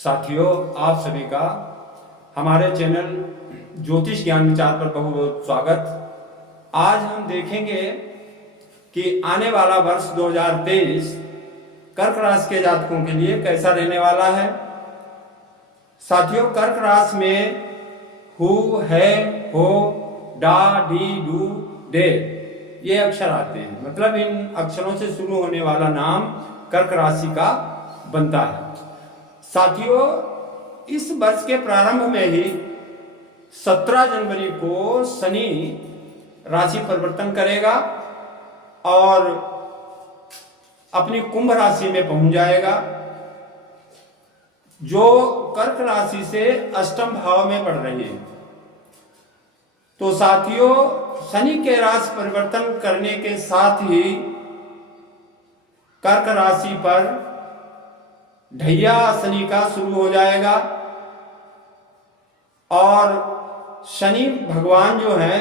साथियों, आप सभी का हमारे चैनल ज्योतिष ज्ञान विचार पर बहुत बहुत स्वागत। आज हम देखेंगे कि आने वाला वर्ष 2023 कर्क राशि के जातकों के लिए कैसा रहने वाला है। साथियों, कर्क राशि में हु, है, हो, डा, डी, डू, डे ये अक्षर आते हैं। मतलब इन अक्षरों से शुरू होने वाला नाम कर्क राशि का बनता है। साथियों, इस वर्ष के प्रारंभ में ही 17 जनवरी को शनि राशि परिवर्तन करेगा और अपनी कुंभ राशि में पहुंच जाएगा, जो कर्क राशि से अष्टम भाव में बढ़ रही है। तो साथियों, शनि के राशि परिवर्तन करने के साथ ही कर्क राशि पर ढैया शनि का शुरू हो जाएगा और शनि भगवान जो है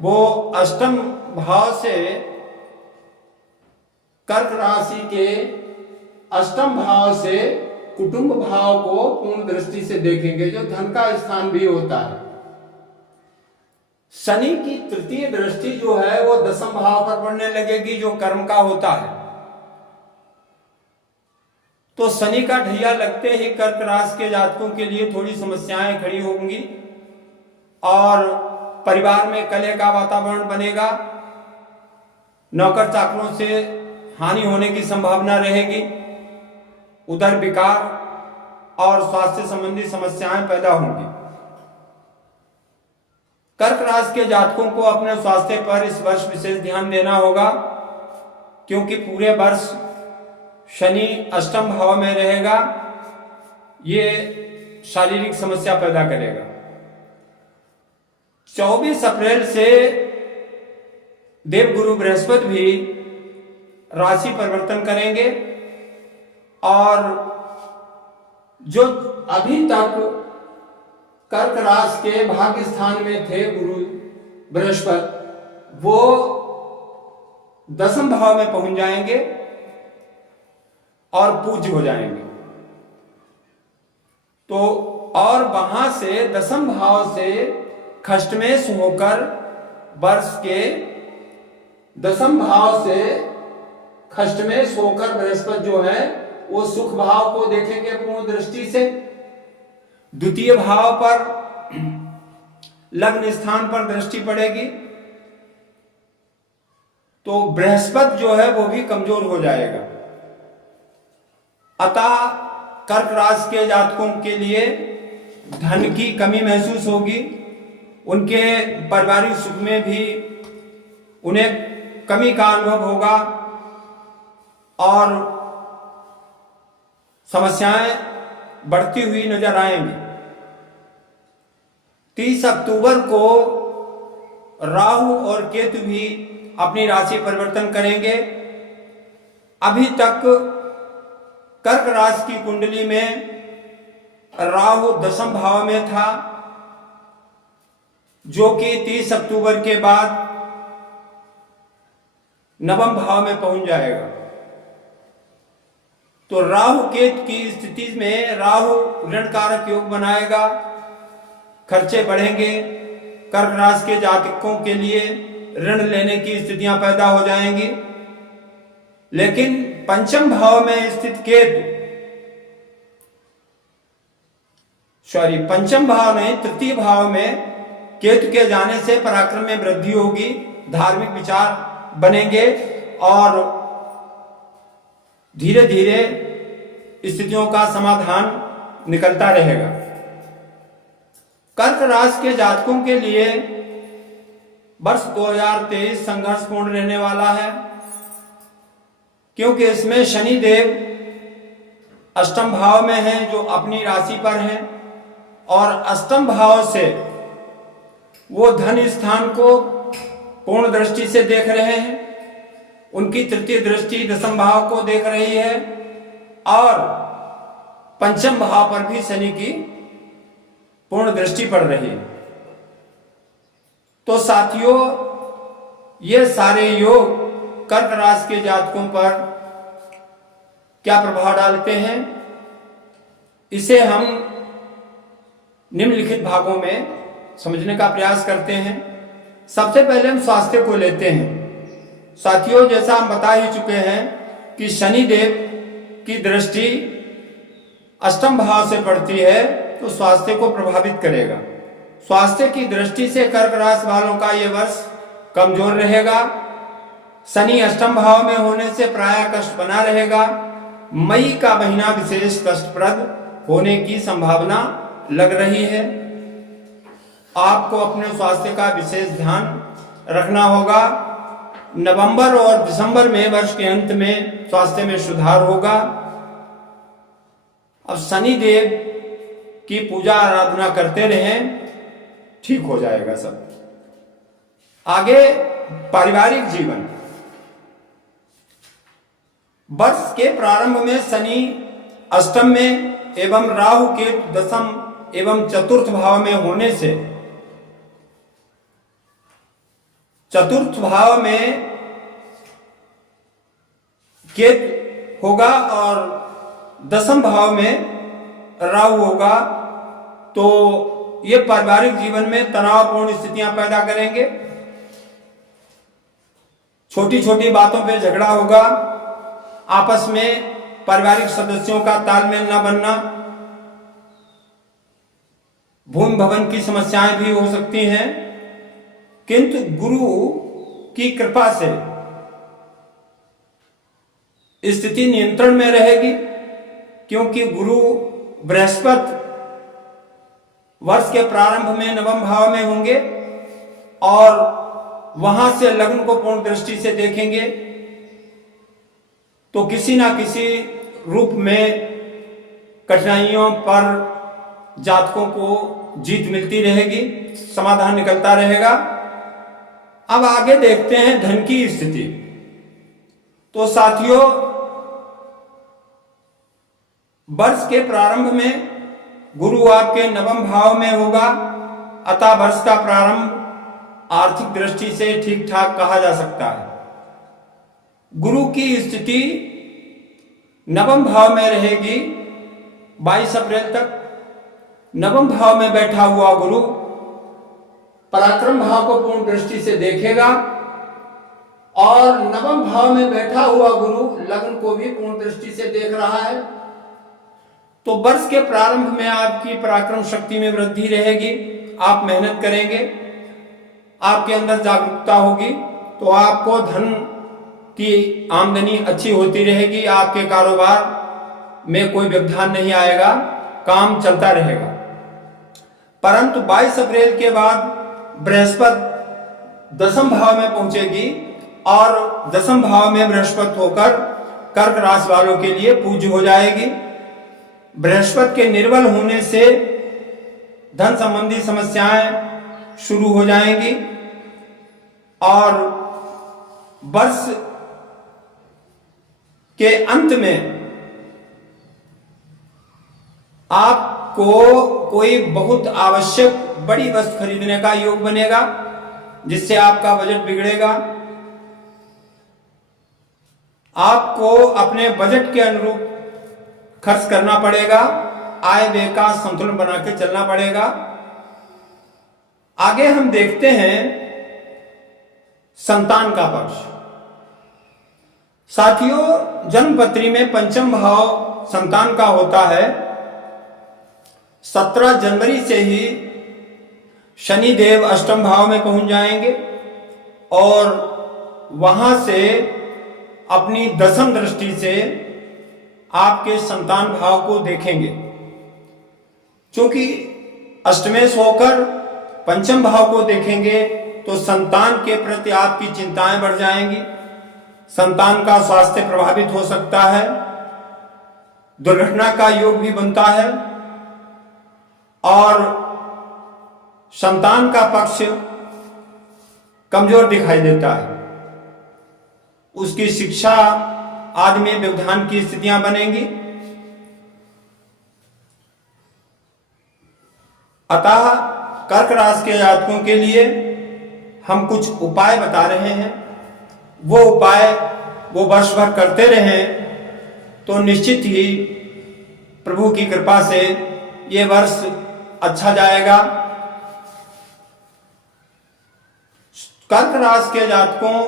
वो अष्टम भाव से कर्क राशि के अष्टम भाव से कुटुंब भाव को पूर्ण दृष्टि से देखेंगे, जो धन का स्थान भी होता है। शनि की तृतीय दृष्टि जो है वो दसम भाव पर पड़ने लगेगी, जो कर्म का होता है। तो शनि का ढैया लगते ही कर्क राशि के जातकों के लिए थोड़ी समस्याएं खड़ी होंगी और परिवार में कलह का वातावरण बनेगा। नौकर चाकरों से हानि होने की संभावना रहेगी। उधर विकार और स्वास्थ्य संबंधी समस्याएं पैदा होंगी। कर्क राशि के जातकों को अपने स्वास्थ्य पर इस वर्ष विशेष ध्यान देना होगा, क्योंकि पूरे वर्ष शनि अष्टम भाव में रहेगा। ये शारीरिक समस्या पैदा करेगा। 24 अप्रैल से देवगुरु बृहस्पति भी राशि परिवर्तन करेंगे और जो अभी तक कर्क राशि के भाग्य स्थान में थे गुरु बृहस्पति, वो दसम भाव में पहुंच जाएंगे और पूज्य हो जाएंगे। तो और वहां से दसम भाव से खष्टमेश होकर वर्ष के दसम भाव से खष्टमेश होकर बृहस्पति जो है वो सुख भाव को देखेंगे पूर्ण दृष्टि से। द्वितीय भाव पर लग्न स्थान पर दृष्टि पड़ेगी, तो बृहस्पति जो है वो भी कमजोर हो जाएगा। अतः कर्क राशि के जातकों के लिए धन की कमी महसूस होगी। उनके पारिवारिक सुख में भी उन्हें कमी का अनुभव होगा और समस्याएं बढ़ती हुई नजर आएंगी। 30 अक्टूबर को राहु और केतु भी अपनी राशि परिवर्तन करेंगे। अभी तक कर्क राशि की कुंडली में राहु दसम भाव में था, जो कि 30 अक्टूबर के बाद नवम भाव में पहुंच जाएगा। तो राहु केतु की स्थिति में राहु ऋण कारक योग बनाएगा, खर्चे बढ़ेंगे। कर्क राशि के जातकों के लिए ऋण लेने की स्थितियां पैदा हो जाएंगी। लेकिन पंचम भाव में स्थित केतु, पंचम भाव नहीं, तृतीय भाव में केतु के जाने से पराक्रम में वृद्धि होगी, धार्मिक विचार बनेंगे और धीरे धीरे स्थितियों का समाधान निकलता रहेगा। कर्क राशि के जातकों के लिए वर्ष 2023 संघर्षपूर्ण रहने वाला है, क्योंकि इसमें शनि देव अष्टम भाव में हैं, जो अपनी राशि पर हैं और अष्टम भाव से वो धन स्थान को पूर्ण दृष्टि से देख रहे हैं। उनकी तृतीय दृष्टि दसम भाव को देख रही है और पंचम भाव पर भी शनि की पूर्ण दृष्टि पड़ रही है। तो साथियों, ये सारे योग कर्क राशि के जातकों पर क्या प्रभाव डालते हैं, इसे हम निम्नलिखित भागों में समझने का प्रयास करते हैं। सबसे पहले हम स्वास्थ्य को लेते हैं। साथियों, जैसा हम बता ही चुके हैं कि शनि देव की दृष्टि अष्टम भाव से पड़ती है तो स्वास्थ्य को प्रभावित करेगा। स्वास्थ्य की दृष्टि से कर्क राशि वालों का यह वर्ष कमजोर रहेगा। शनि अष्टम भाव में होने से प्राय कष्ट बना रहेगा। मई का महीना विशेष कष्टप्रद होने की संभावना लग रही है। आपको अपने स्वास्थ्य का विशेष ध्यान रखना होगा। नवंबर और दिसंबर में वर्ष के अंत में स्वास्थ्य में सुधार होगा। अब शनि देव की पूजा आराधना करते रहें, ठीक हो जाएगा सब। आगे पारिवारिक जीवन। वर्ष के प्रारंभ में शनि अष्टम में एवं राहु के दशम एवं चतुर्थ भाव में होने से चतुर्थ भाव में केतु होगा और दशम भाव में राहु होगा, तो ये पारिवारिक जीवन में तनावपूर्ण स्थितियां पैदा करेंगे। छोटी छोटी बातों पे झगड़ा होगा, आपस में पारिवारिक सदस्यों का तालमेल न बनना, भूमि भवन की समस्याएं भी हो सकती हैं। किंतु गुरु की कृपा से स्थिति नियंत्रण में रहेगी, क्योंकि गुरु बृहस्पति वर्ष के प्रारंभ में नवम भाव में होंगे और वहां से लग्न को पूर्ण दृष्टि से देखेंगे, तो किसी ना किसी रूप में कठिनाइयों पर जातकों को जीत मिलती रहेगी, समाधान निकलता रहेगा। अब आगे देखते हैं धन की स्थिति। तो साथियों, वर्ष के प्रारंभ में गुरु आपके नवम भाव में होगा, अतः वर्ष का प्रारंभ आर्थिक दृष्टि से ठीक ठाक कहा जा सकता है। गुरु की स्थिति नवम भाव में रहेगी 22 अप्रैल तक। नवम भाव में बैठा हुआ गुरु पराक्रम भाव को पूर्ण दृष्टि से देखेगा और नवम भाव में बैठा हुआ गुरु लग्न को भी पूर्ण दृष्टि से देख रहा है। तो वर्ष के प्रारंभ में आपकी पराक्रम शक्ति में वृद्धि रहेगी, आप मेहनत करेंगे, आपके अंदर जागरूकता होगी, तो आपको धन की आमदनी अच्छी होती रहेगी। आपके कारोबार में कोई व्यवधान नहीं आएगा, काम चलता रहेगा। परंतु 22 अप्रैल के बाद बृहस्पति दशम भाव में पहुंचेगी और दशम भाव में बृहस्पति होकर कर्क राशि वालों के लिए पूज्य हो जाएगी। बृहस्पति के निर्बल होने से धन संबंधी समस्याएं शुरू हो जाएंगी और वर्ष के अंत में आपको कोई बहुत आवश्यक बड़ी वस्तु खरीदने का योग बनेगा, जिससे आपका बजट बिगड़ेगा। आपको अपने बजट के अनुरूप खर्च करना पड़ेगा, आय व्यय का संतुलन बना के चलना पड़ेगा। आगे हम देखते हैं संतान का पक्ष। साथियों, जन्मपत्री में पंचम भाव संतान का होता है। 17 जनवरी से ही शनि देव अष्टम भाव में पहुंच जाएंगे और वहां से अपनी दशम दृष्टि से आपके संतान भाव को देखेंगे। क्योंकि अष्टमेश होकर पंचम भाव को देखेंगे तो संतान के प्रति आपकी चिंताएं बढ़ जाएंगी, संतान का स्वास्थ्य प्रभावित हो सकता है, दुर्घटना का योग भी बनता है और संतान का पक्ष कमजोर दिखाई देता है। उसकी शिक्षा आदि में व्यवधान की स्थितियां बनेंगी। अतः कर्क राशि के जातकों के लिए हम कुछ उपाय बता रहे हैं। वो उपाय वो वर्ष भर करते रहें तो निश्चित ही प्रभु की कृपा से ये वर्ष अच्छा जाएगा। कर्क राशि के जातकों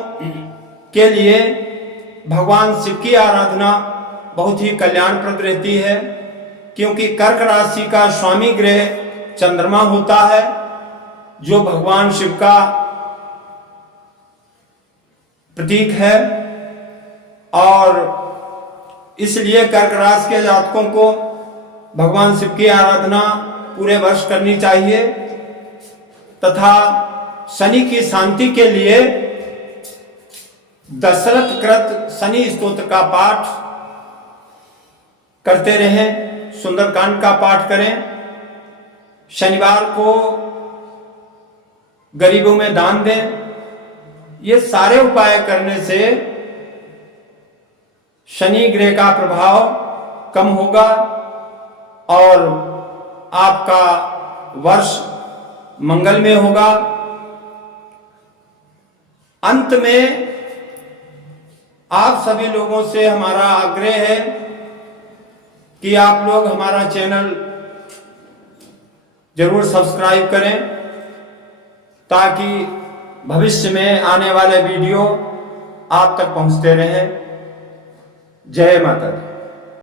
के लिए भगवान शिव की आराधना बहुत ही कल्याणप्रद रहती है, क्योंकि कर्क राशि का स्वामी ग्रह चंद्रमा होता है, जो भगवान शिव का प्रतीक है। और इसलिए कर्क राशि के जातकों को भगवान शिव की आराधना पूरे वर्ष करनी चाहिए तथा शनि की शांति के लिए दशरथ कृत शनि स्तोत्र का पाठ करते रहें, सुंदरकांड का पाठ करें, शनिवार को गरीबों में दान दें। ये सारे उपाय करने से शनि ग्रह का प्रभाव कम होगा और आपका वर्ष मंगलमय होगा। अंत में आप सभी लोगों से हमारा आग्रह है कि आप लोग हमारा चैनल जरूर सब्सक्राइब करें, ताकि भविष्य में आने वाले वीडियो आप तक पहुंचते रहें। जय माता दी।